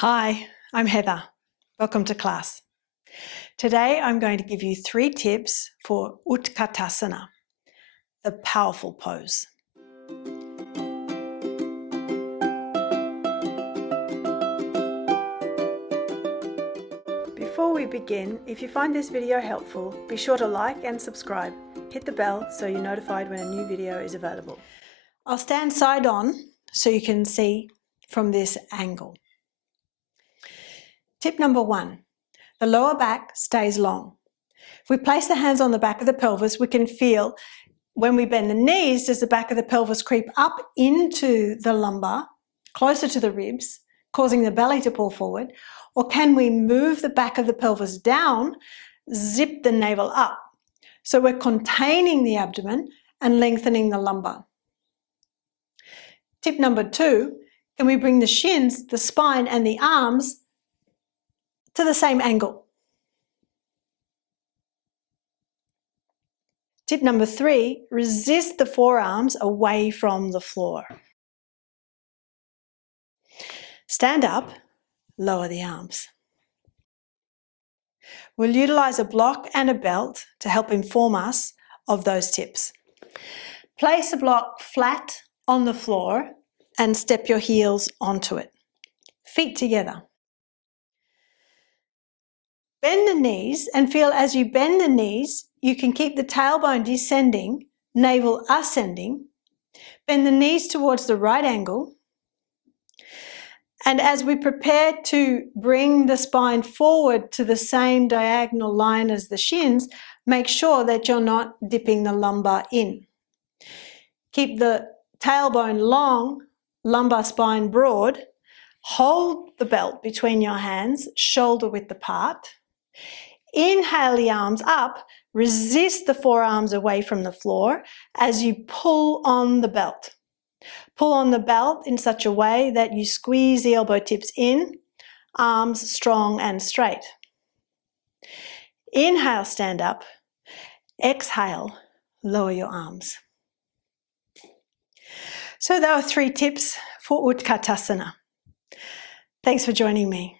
Hi, I'm Heather. Welcome to class. Today I'm going to give you 3 tips for Utkatasana, the powerful pose. Before we begin, if you find this video helpful, be sure to like and subscribe. Hit the bell so you're notified when a new video is available. I'll stand side on so you can see from this angle. Tip number 1, the lower back stays long. If we place the hands on the back of the pelvis, we can feel when we bend the knees, does the back of the pelvis creep up into the lumbar, closer to the ribs, causing the belly to pull forward? Or can we move the back of the pelvis down, zip the navel up? So we're containing the abdomen and lengthening the lumbar. Tip number 2, can we bring the shins, the spine and the arms to the same angle? Tip number 3, resist the forearms away from the floor. Stand up, lower the arms. We'll utilize a block and a belt to help inform us of those tips. Place a block flat on the floor and step your heels onto it. Feet together. Bend the knees and feel as you bend the knees, you can keep the tailbone descending, navel ascending. Bend the knees towards the right angle. And as we prepare to bring the spine forward to the same diagonal line as the shins, make sure that you're not dipping the lumbar in. Keep the tailbone long, lumbar spine broad. Hold the belt between your hands, shoulder width apart. Inhale the arms up, resist the forearms away from the floor as you pull on the belt. Pull on the belt in such a way that you squeeze the elbow tips in, arms strong and straight. Inhale, stand up. Exhale, lower your arms. So there are 3 tips for Utkatasana. Thanks for joining me.